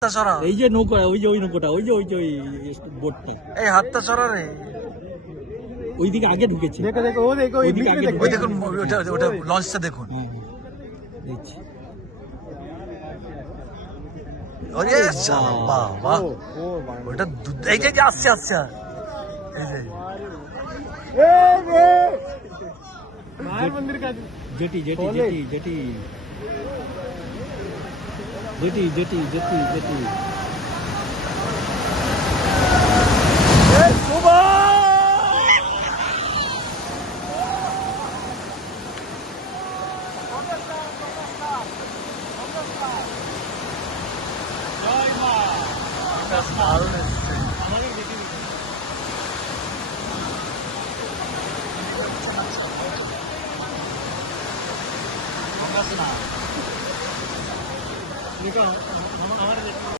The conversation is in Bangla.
এই যে নৌকা, ওই যে ওই নৌকাটা, ওই যে ওই যে ওই বোটটা, এই হাতটা সরা রে। ওইদিকে আগে ঢুকেছে। দেখো দেখো, ও দেখো, ওইদিকে আগে ওই দেখুন, ওটা লঞ্চটা দেখুন। হ্যাঁ, দেখছি। ওরে বাহ বাহ, ওটা এই যে আসছে আসছে, এই যে মায়ের মন্দির কাছে jetty jetty jetty jetty jetty jetty jetty jetty দারুণ এসছে। আমার